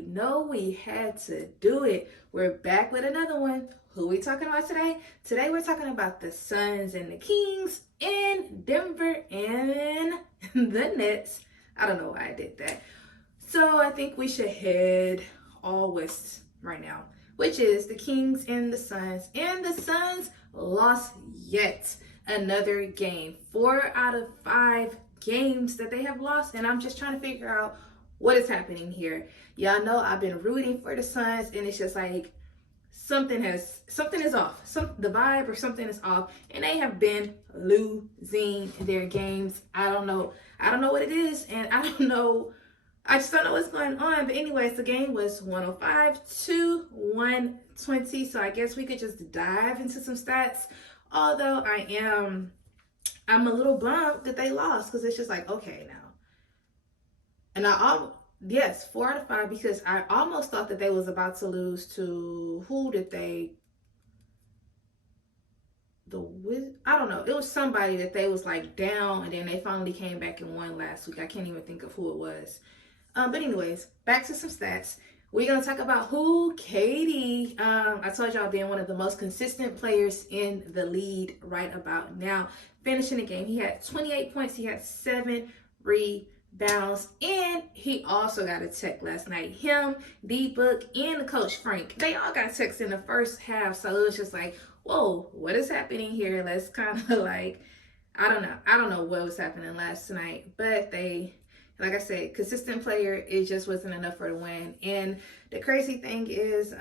you know we had to do it. We're back with another one. Who we talking about today? Today we're talking about the Suns and the Kings in Denver and the Nets. I don't know why I did that. So I think we should head all west right now, which is the Kings and the Suns. And the Suns lost yet another game. 4 out of 5 games that they have lost, and I'm just trying to figure out what is happening here. Y'all know I've been rooting for the Suns, and it's just like something is off. The vibe or something is off, and they have been losing their games. I don't know what it is, and I just don't know what's going on. But anyways, the game was 105 to 120. So I guess we could just dive into some stats. Although I'm a little bummed that they lost, because it's just like, okay now. And yes, 4 out of 5, because I almost thought that they was about to lose to I don't know. It was somebody that they was like down, and then they finally came back and won last week. I can't even think of who it was. But anyways, back to some stats. We're going to talk about who Katie, I told y'all, being one of the most consistent players in the league right about now. Finishing the game, he had 28 points. He had 7 rebounds. And he also got a tech last night. Him, D-Book, and the coach, Frank, they all got texts in the first half. So it was just like, whoa, what is happening here? Let's kind of like, I don't know what was happening last night. But like I said, consistent player, it just wasn't enough for the win. And the crazy thing is,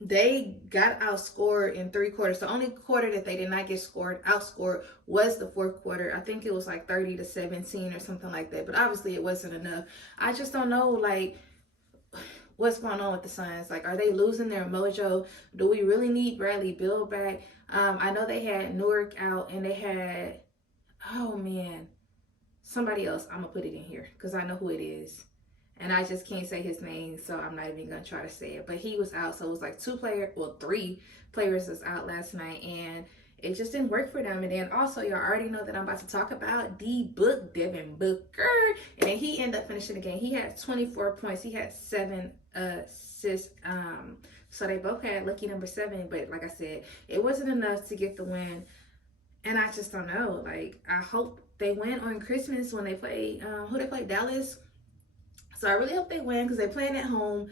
they got outscored in 3 quarters. The only quarter that they did not get outscored was the 4th quarter. I think it was like 30 to 17 or something like that. But obviously it wasn't enough. I just don't know, like, what's going on with the Suns. Like, are they losing their mojo? Do we really need Bradley Beal back? I know they had Newark out, and they had, oh man, somebody else. I'm gonna put it in here because I know who it is, and I just can't say his name, so I'm not even gonna try to say it. But he was out, so it was like 3 players was out last night, and it just didn't work for them. And then also, y'all already know that I'm about to talk about D-Book, Devin Booker, and then he ended up finishing the game. He had 24 points. He had 7 assists. So they both had lucky number 7, but like I said, it wasn't enough to get the win. And I just don't know. Like, I hope they win on Christmas when they play, who they play, Dallas. So I really hope they win, because they're playing at home,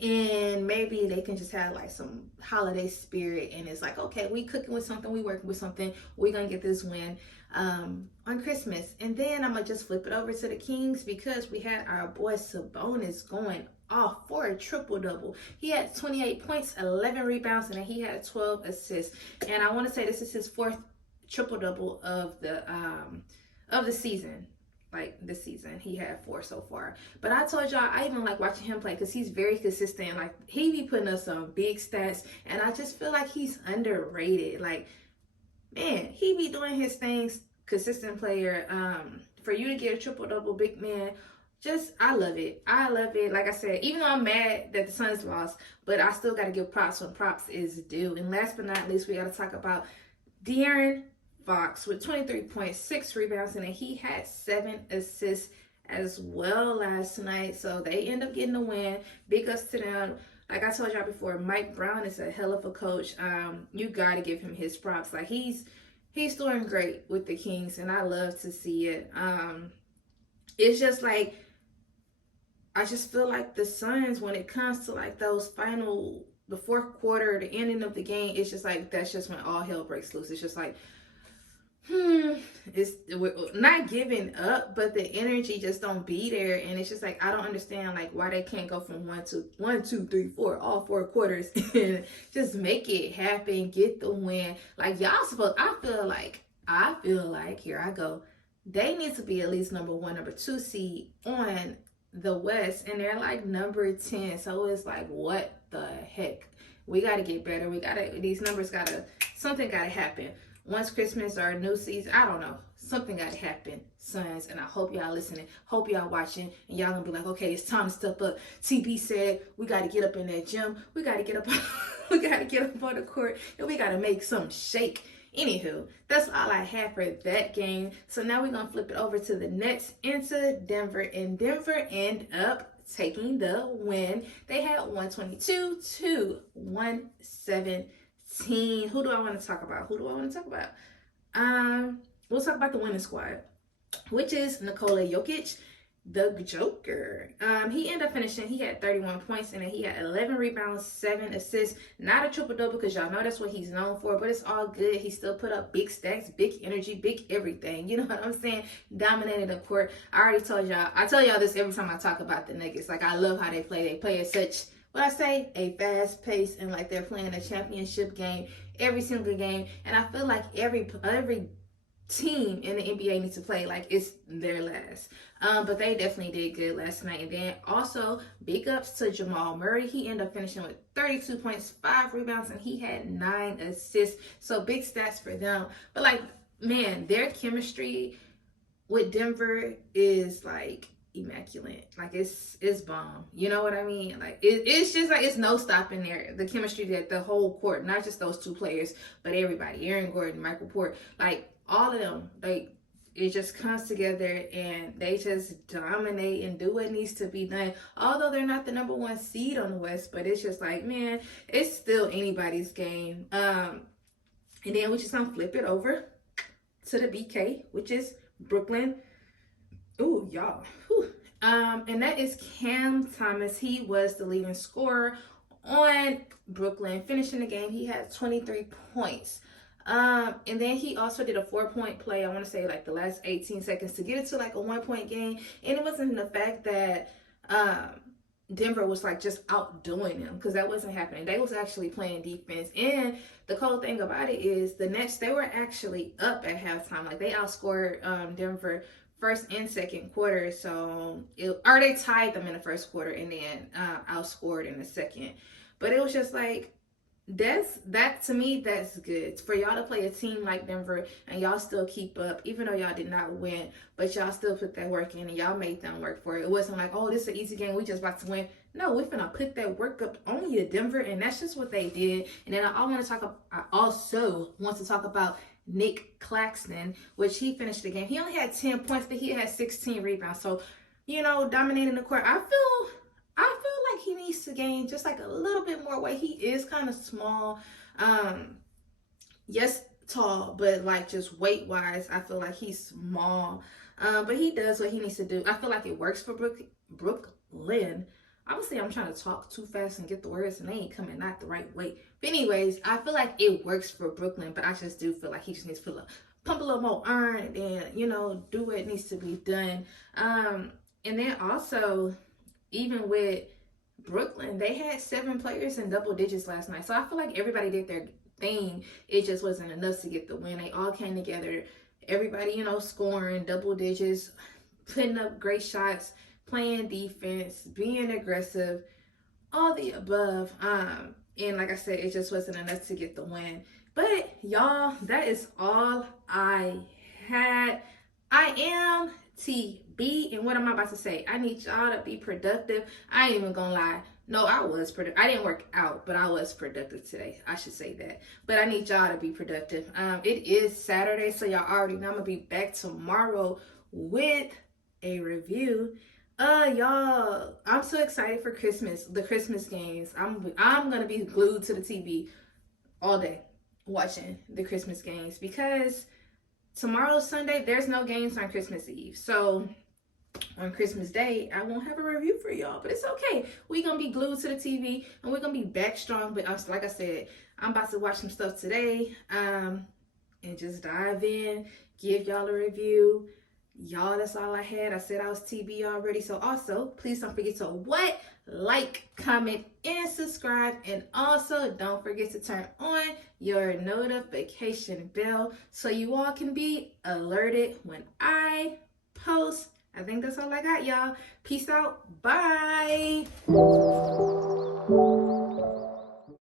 and maybe they can just have like some holiday spirit, and it's like, okay, we cooking with something, we working with something, we're gonna get this win on Christmas. And then I'm gonna just flip it over to the Kings, because we had our boy Sabonis going off for a triple-double. He had 28 points, 11 rebounds, and then he had 12 assists. And I want to say this is his 4th triple-double of the season. Like, this season he had 4 so far. But I told y'all, I even like watching him play, because he's very consistent. Like, he be putting up some big stats, and I just feel like he's underrated. Like, man, he be doing his things. Consistent player. For you to get a triple-double, big man, I love it. I love it. Like I said, even though I'm mad that the Suns lost, but I still got to give props when props is due. And last but not least, we got to talk about De'Aaron Fox with 23 points, 6 rebounds, and then he had 7 assists as well last night. So they end up getting the win. Big ups to them. Like I told y'all before, Mike Brown is a hell of a coach. You got to give him his props. Like, he's doing great with the Kings, and I love to see it. It's just like, I just feel like the Suns, when it comes to like those the 4th quarter, the ending of the game, it's just like, that's just when all hell breaks loose. It's just like, we're not giving up, but the energy just don't be there. And it's just like, I don't understand like why they can't go from 1, 2, 3, 4, all 4 quarters and just make it happen, get the win. Like, y'all I feel like, here I go, they need to be at least number 1, number 2 seed on the West, and they're like number 10. So it's like, what the heck? We got to get better. These numbers something got to happen. Once Christmas or a new season, I don't know. Something got to happen, Suns. And I hope y'all listening. Hope y'all watching. And y'all gonna be like, okay, it's time to step up. TB said we got to get up in that gym. We got to get up. We got to get up on the court, and we got to make some shake Anywho, that's all I have for that game. So now we're going to flip it over to the Nets into Denver. And Denver end up taking the win. They had 122 to 117. Who do I want to talk about? We'll talk about the winning squad, which is Nikola Jokic, the Joker. He ended up finishing, he had 31 points, and then he had 11 rebounds, 7 assists. Not a triple-double, because y'all know that's what he's known for, but it's all good. He still put up big stacks, big energy, big everything. You know what I'm saying? Dominated the court. I already told y'all, I tell y'all this every time I talk about the Nuggets. Like, I love how they play. They play at such, what I say, a fast pace, and like they're playing a championship game every single game. And I feel like every team in the NBA needs to play like it's their last. But they definitely did good last night. And then also big ups to Jamal Murray. He ended up finishing with 32 points, 5 rebounds, and he had 9 assists. So big stats for them. But like, man, their chemistry with Denver is like immaculate. Like it's bomb. You know what I mean? Like it's just like it's no stopping there. The chemistry that the whole court, not just those 2 players, but everybody, Aaron Gordon, Michael Porter, like all of them, it just comes together and they just dominate and do what needs to be done. Although they're not the #1 seed on the West, but it's just like, man, it's still anybody's game. And then we just gonna flip it over to the BK, which is Brooklyn. Ooh, y'all. Whew. And that is Cam Thomas. He was the leading scorer on Brooklyn. Finishing the game, he had 23 points. And then he also did a 4-point play, I want to say like the last 18 seconds to get it to like a 1-point game. And it wasn't the fact that Denver was like just outdoing them, because that wasn't happening. They was actually playing defense. And the cool thing about it is the Nets, they were actually up at halftime. Like they outscored Denver first and second quarter. So they tied them in the first quarter and then outscored in the second. But it was just like, that to me, that's good for y'all to play a team like Denver and y'all still keep up, even though y'all did not win, but y'all still put that work in and y'all made them work for it. It wasn't like, oh, this is an easy game, we just about to win. No, we're gonna put that work up on you, Denver, and that's just what they did. And then I also want to talk about Nick Claxton, which he finished the game. He only had 10 points, but he had 16 rebounds. So, you know, dominating the court. I feel like he needs to gain just like a little bit more weight. He is kind of small. Yes, tall, but like just weight wise, I feel like he's small. But he does what he needs to do. I feel like it works for Brooklyn. Obviously, I'm trying to talk too fast and get the words, and they ain't coming out the right way. But anyways, I feel like it works for Brooklyn, but I just do feel like he just needs to pump a little more iron and then, you know, do what needs to be done. And then also, even with Brooklyn, they had 7 players in double digits last night. So I feel like everybody did their thing. It just wasn't enough to get the win. They all came together. Everybody, you know, scoring double digits, putting up great shots, playing defense, being aggressive, all the above. And like I said, it just wasn't enough to get the win. But y'all, that is all I had. I am TB, and what am I about to say? I need y'all to be productive. I ain't even gonna lie. No, I was productive. I didn't work out, but I was productive today. I should say that. But I need y'all to be productive. It is Saturday, so y'all already know I'm gonna be back tomorrow with a review. Y'all, I'm so excited for Christmas. The Christmas games. I'm gonna be glued to the TV all day watching the Christmas games, because tomorrow's Sunday, there's no games on Christmas Eve. So on Christmas Day, I won't have a review for y'all, but it's okay. We're going to be glued to the TV and we're going to be back strong. But like I said, I'm about to watch some stuff today and just dive in, give y'all a review. Y'all, that's all I had. I said I was TB already. So also, please don't forget to like, comment, and subscribe. And also, don't forget to turn on your notification bell so you all can be alerted when I post. I think that's all I got, y'all. Peace out. Bye.